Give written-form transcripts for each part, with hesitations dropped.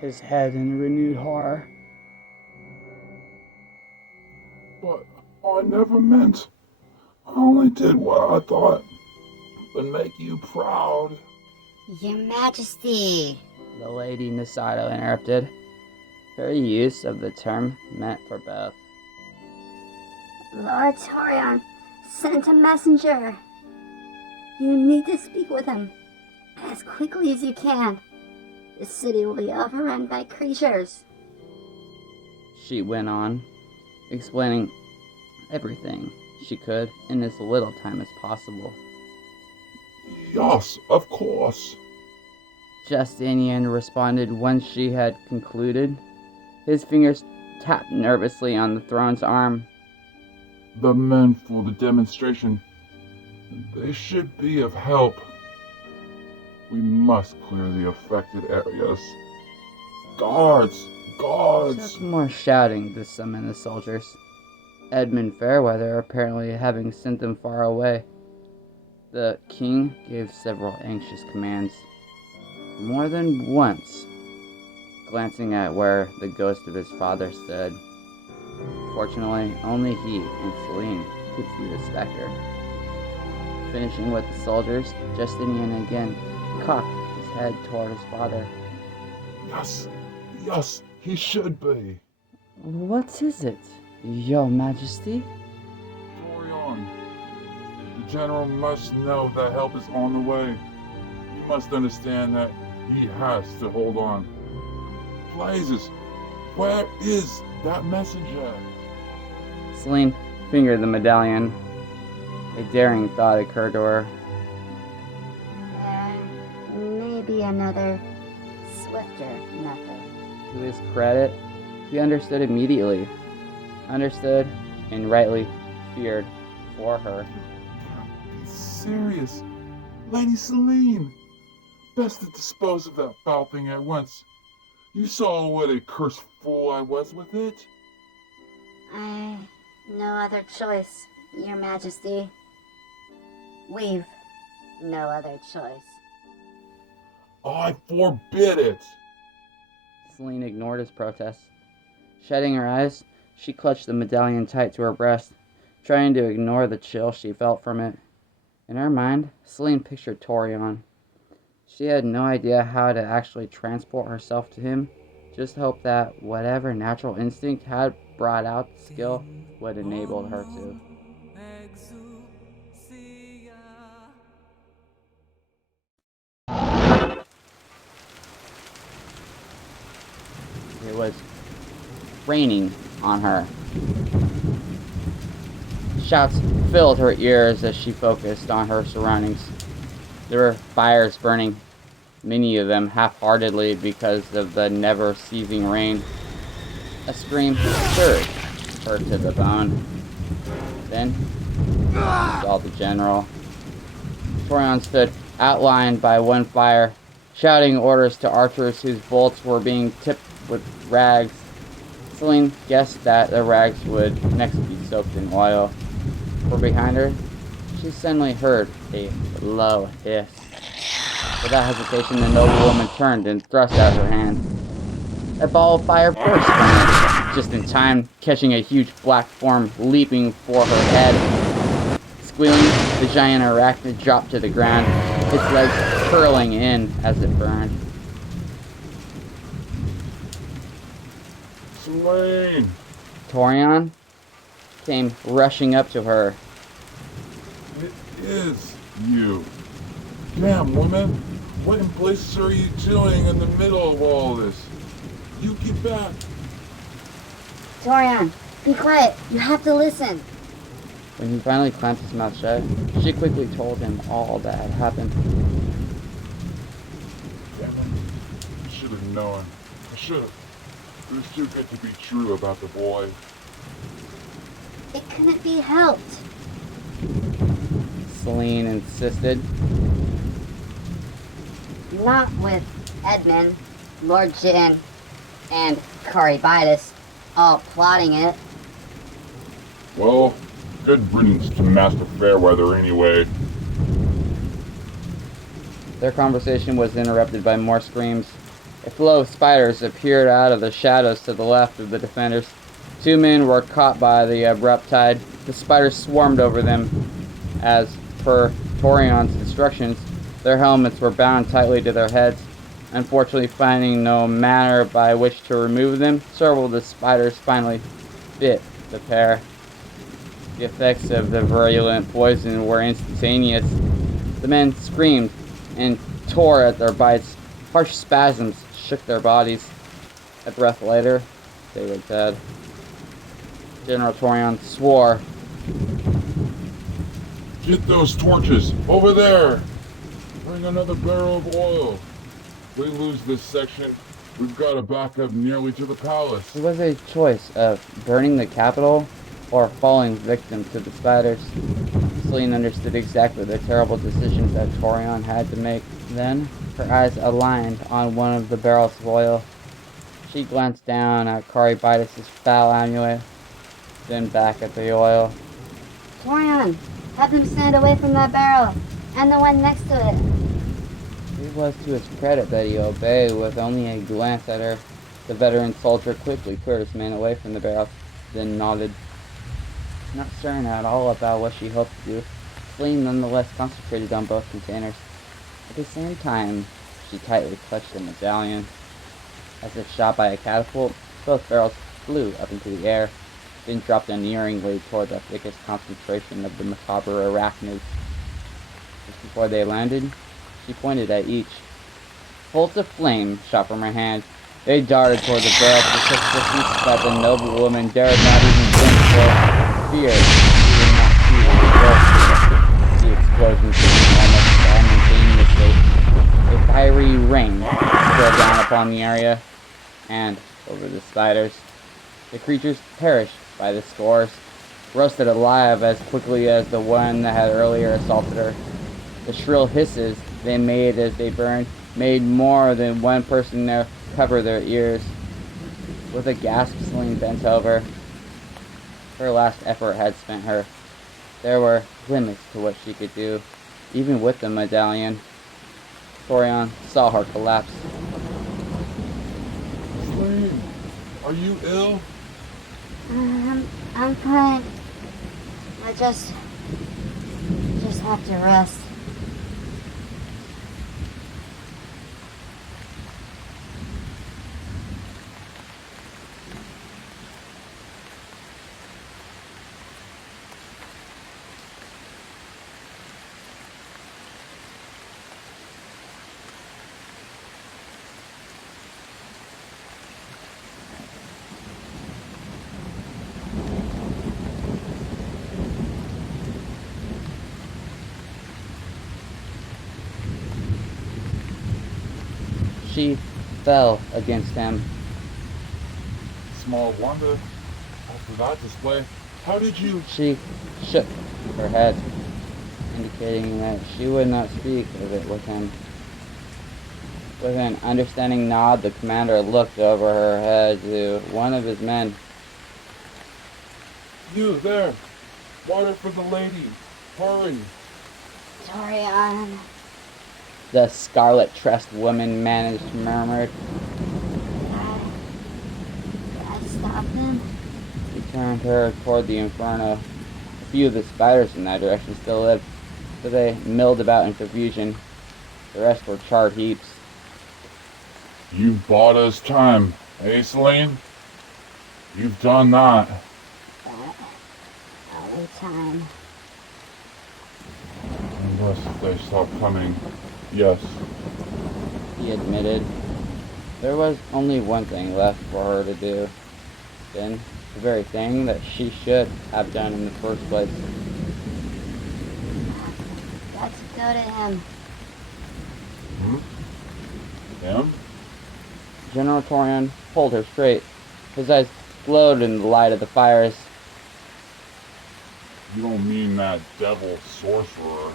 his head in renewed horror. But I never meant. I only did what I thought would make you proud. Your Majesty. The Lady Nisato interrupted. Her use of the term meant for both. Lord Torion sent a messenger. You need to speak with him as quickly as you can. The city will be overrun by creatures. She went on, explaining everything she could in as little time as possible. Yes, of course. Justinian responded once she had concluded. His fingers tapped nervously on the throne's arm. The men for the demonstration, they should be of help. We must clear the affected areas. Guards! Guards! It took more shouting to summon the soldiers. Edmund Fairweather apparently having sent them far away. The king gave several anxious commands, more than once, glancing at where the ghost of his father stood. Fortunately, only he and Celine could see the specter. Finishing with the soldiers, Justinian again cocked his head toward his father. Yes, yes, he should be. What is it, Your Majesty? Torion, the general must know that help is on the way. He must understand that he has to hold on. Blazes, where is that messenger? Celine fingered the medallion. A daring thought occurred to her. There may be another, swifter method. To his credit, he understood immediately. Understood and rightly feared for her. Be serious. Lady Celine. Best to dispose of that foul thing at once. You saw what a cursed fool I was with it. No other choice, Your Majesty. We've no other choice. I forbid it. Celine ignored his protest. Shutting her eyes, she clutched the medallion tight to her breast, trying to ignore the chill she felt from it. In her mind, Celine pictured Torion. She had no idea how to actually transport herself to him, just hoped that whatever natural instinct had brought out the skill would enable her to. It was raining on her. Shouts filled her ears as she focused on her surroundings. There were fires burning, many of them half-heartedly because of the never-ceasing rain. A scream stirred her to the bone. Then, she saw the general. Torion stood outlined by one fire, shouting orders to archers whose bolts were being tipped with rags. Celine guessed that the rags would next be soaked in oil. For behind her, she suddenly heard a low hiss. Without hesitation, the noblewoman turned and thrust out her hand. A ball of fire burst from her, just in time, catching a huge black form leaping for her head. Squealing, the giant arachnid dropped to the ground, its legs curling in as it burned. Celine! Torion came rushing up to her. It is you. Damn, woman. What in places are you doing in the middle of all this? You get back. Torion, be quiet. You have to listen. When he finally clamped his mouth shut, she quickly told him all that had happened. Damn it. I should have known. I should have. It was too good to be true about the boy. It couldn't be helped. Celine insisted. Not with Edmund, Lord Jitan, and Caribitis all plotting it. Well, good riddance to Master Fairweather anyway. Their conversation was interrupted by more screams. A flow of spiders appeared out of the shadows to the left of the defenders. 2 men were caught by the abrupt tide. The spiders swarmed over them. As per Torion's instructions, their helmets were bound tightly to their heads. Unfortunately, finding no manner by which to remove them, several of the spiders finally bit the pair. The effects of the virulent poison were instantaneous. The men screamed and tore at their bites. Harsh spasms shook their bodies. A breath later, they were dead. General Torion swore. Get those torches! Over there! Bring another barrel of oil. If we lose this section, we've got to back up nearly to the palace. It was a choice of burning the capital or falling victim to the spiders. Celine understood exactly the terrible decisions that Torion had to make. Then, her eyes aligned on one of the barrels of oil. She glanced down at Caribidas' foul amulet, then back at the oil. Torion, have them stand away from that barrel, and the one next to it. It was to his credit that he obeyed with only a glance at her. The veteran soldier quickly cleared his men away from the barrel, then nodded. Not certain at all about what she hoped to do, Celine nonetheless concentrated on both containers. At the same time, she tightly clutched the medallion. As if shot by a catapult, both barrels flew up into the air, then dropped unerringly toward the thickest concentration of the macabre arachnids. Just before they landed, she pointed at each. Bolts of flame shot from her hand. They darted toward the barrel to such distance that the noble woman dared not even blink for fear. She did not see the explosions almost simultaneously. A fiery rain poured down upon the area and over the spiders. The creatures perished by the scores, roasted alive as quickly as the one that had earlier assaulted her. The shrill hisses they made as they burned made more than one person there cover their ears. With a gasp, Celine bent over. Her last effort had spent her. There were limits to what she could do, even with the medallion. Torion saw her collapse. Celine, are you ill? I'm fine. I just have to rest. She fell against him. Small wonder. After that display, how did you... She shook her head, indicating that she would not speak of it with him. With an understanding nod, the commander looked over her head to one of his men. You, there! Water for the lady! Hurry! Torion. The scarlet-tressed woman managed to murmur. Did I stop them? He turned her toward the inferno. A few of the spiders in that direction still lived, so they milled about in confusion. The rest were charred heaps. You've bought us time, eh, Celine? You've done that. Only time. Unless they stop coming, yes. He admitted. There was only one thing left for her to do. Then, the very thing that she should have done in the first place. Let's go to him. Him? General Torion pulled her straight. His eyes glowed in the light of the fires. You don't mean that devil sorcerer.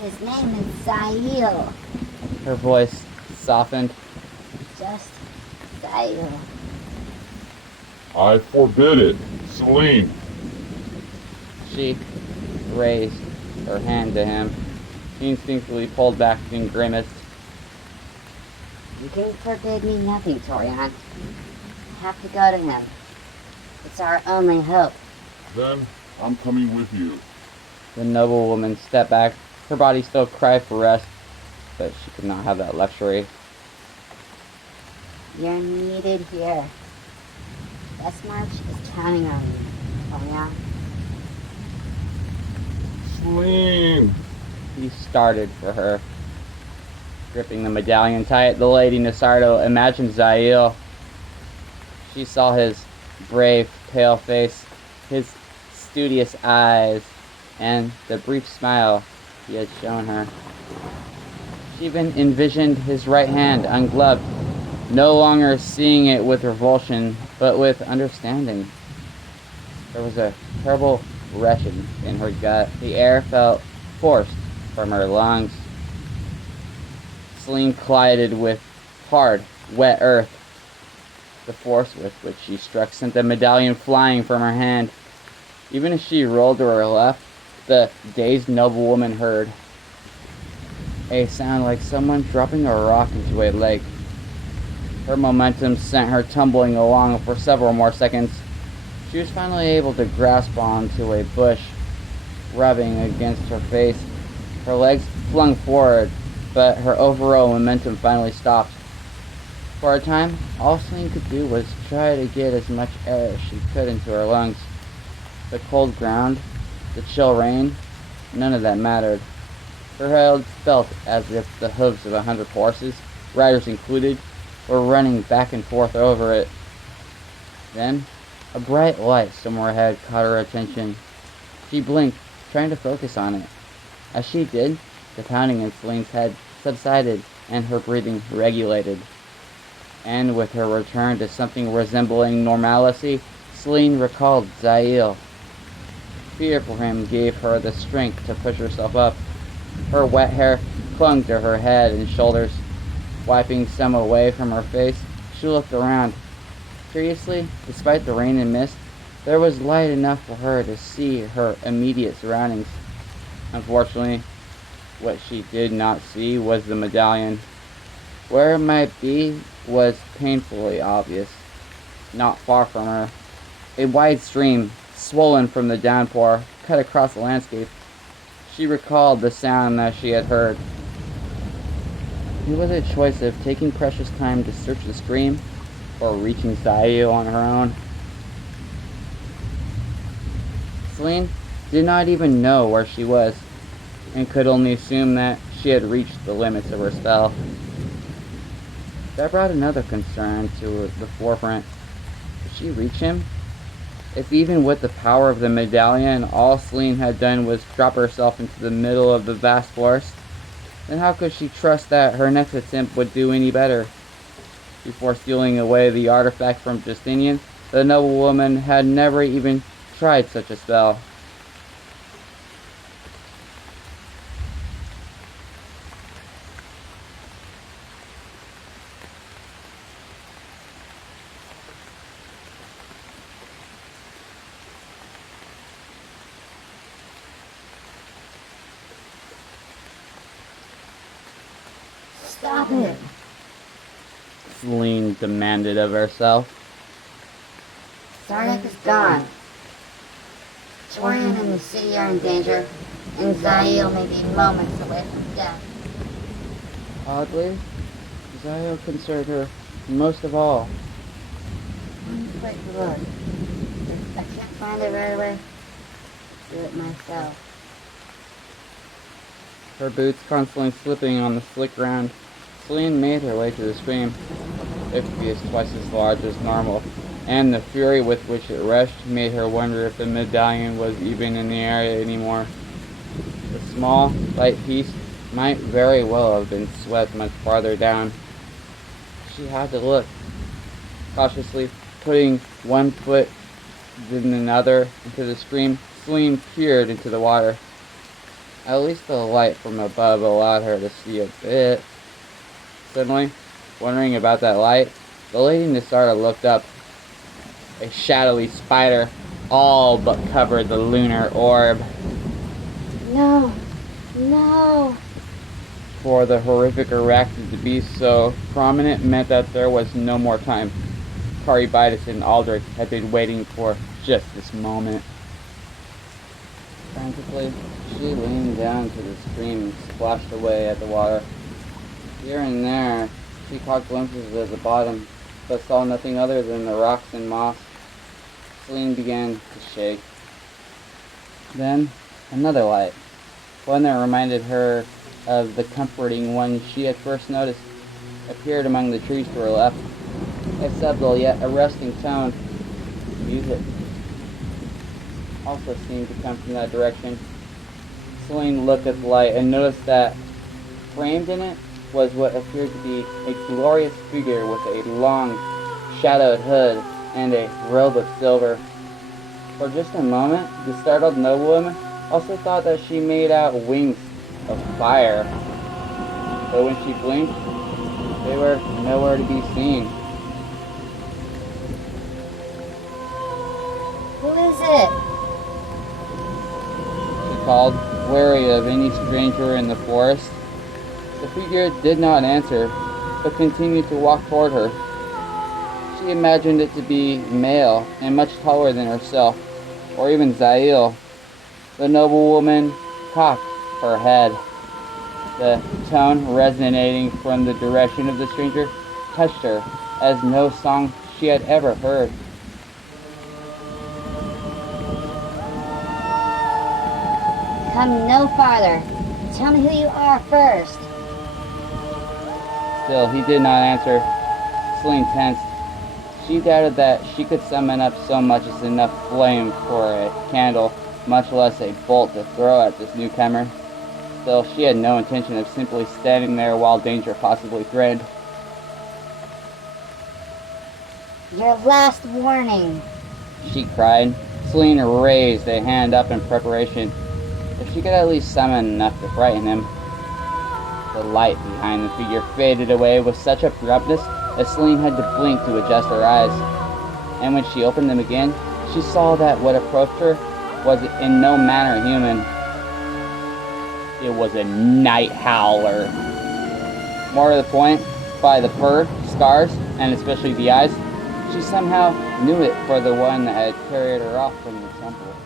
His name is Zayl. Her voice softened. Just Zayl. I forbid it. Celine. She raised her hand to him. He instinctively pulled back and grimaced. You can forbid me nothing, Torian. I have to go to him. It's our only hope. Then I'm coming with you. The noblewoman stepped back. Her body still cried for rest, but she could not have that luxury. You're needed here. Westmarch is counting on you, Torian. Celine! He started for her. Gripping the medallion tight, the Lady Nasardo imagined Zayl. She saw his brave, pale face, his studious eyes, and the brief smile he had shown her. She even envisioned his right hand ungloved, no longer seeing it with revulsion, but with understanding. There was a terrible retching in her gut. The air felt forced from her lungs. Celine collided with hard, wet earth. The force with which she struck sent the medallion flying from her hand. Even as she rolled to her left, the dazed noblewoman heard a sound like someone dropping a rock into a lake. Her momentum sent her tumbling along for several more seconds. She was finally able to grasp onto a bush, rubbing against her face. Her legs flung forward, but her overall momentum finally stopped. For a time, all Celine could do was try to get as much air as she could into her lungs. The cold ground, the chill rain, none of that mattered. Her head felt as if the hooves of 100 horses, riders included, were running back and forth over it. Then, a bright light somewhere ahead caught her attention. She blinked, trying to focus on it. As she did, the pounding in Celine's head subsided and her breathing regulated. And with her return to something resembling normalcy, Celine recalled Zayl. Fear for him gave her the strength to push herself up. Her wet hair clung to her head and shoulders. Wiping some away from her face, she looked around. Curiously, despite the rain and mist, there was light enough for her to see her immediate surroundings. Unfortunately, what she did not see was the medallion. Where it might be was painfully obvious. Not far from her, a wide stream, swollen from the downpour, cut across the landscape. She recalled the sound that she had heard. It was a choice of taking precious time to search the stream or reaching Zayl on her own. Celine did not even know where she was, and could only assume that she had reached the limits of her spell. That brought another concern to the forefront. Could she reach him? If even with the power of the medallion, all Celine had done was drop herself into the middle of the vast forest, then how could she trust that her next attempt would do any better? Before stealing away the artifact from Justinian, the noblewoman had never even tried such a spell. Stop it! Celine demanded of herself. Sarnak is gone. Torian and the city are in danger, and Zayl may be moments away from death. Oddly, Zayl concerned her most of all. Wait, look. If I can't find it right away, do it myself. Her boots constantly slipping on the slick ground, Celine made her way to the stream. It was twice as large as normal, and the fury with which it rushed made her wonder if the medallion was even in the area anymore. The small, light piece might very well have been swept much farther down. She had to look. Cautiously putting one foot then another into the stream, Celine peered into the water. At least the light from above allowed her to see a bit. Suddenly, wondering about that light, the Lady Nasardo looked up. A shadowy spider all but covered the lunar orb. No! No! for the horrific erratic to be so prominent meant that there was no more time. Caribitis and Aldric had been waiting for just this moment. Frantically, she leaned down to the stream and splashed away at the water. Here and there, she caught glimpses of the bottom, but saw nothing other than the rocks and moss. Celine began to shake. Then, another light, one that reminded her of the comforting one she had first noticed, appeared among the trees to her left. A subtle yet arresting tone, music, also seemed to come from that direction. Celine looked at the light and noticed that framed in it was what appeared to be a glorious figure with a long, shadowed hood and a robe of silver. For just a moment, the startled noblewoman also thought that she made out wings of fire. But when she blinked, they were nowhere to be seen. Who is it? She called, wary of any stranger in the forest. The figure did not answer, but continued to walk toward her. She imagined it to be male and much taller than herself, or even Zayl. The noblewoman cocked her head. The tone resonating from the direction of the stranger touched her as no song she had ever heard. Come no farther. Tell me who you are first. Still, he did not answer. Celine tensed. She doubted that she could summon up so much as enough flame for a candle, much less a bolt to throw at this newcomer. Still, she had no intention of simply standing there while danger possibly threatened. Your last warning. She cried. Celine raised a hand up in preparation. If she could at least summon enough to frighten him. The light behind the figure faded away with such abruptness that Celine had to blink to adjust her eyes. And when she opened them again, she saw that what approached her was in no manner human. It was a night howler. More to the point, by the fur, scars, and especially the eyes, she somehow knew it for the one that had carried her off from the temple.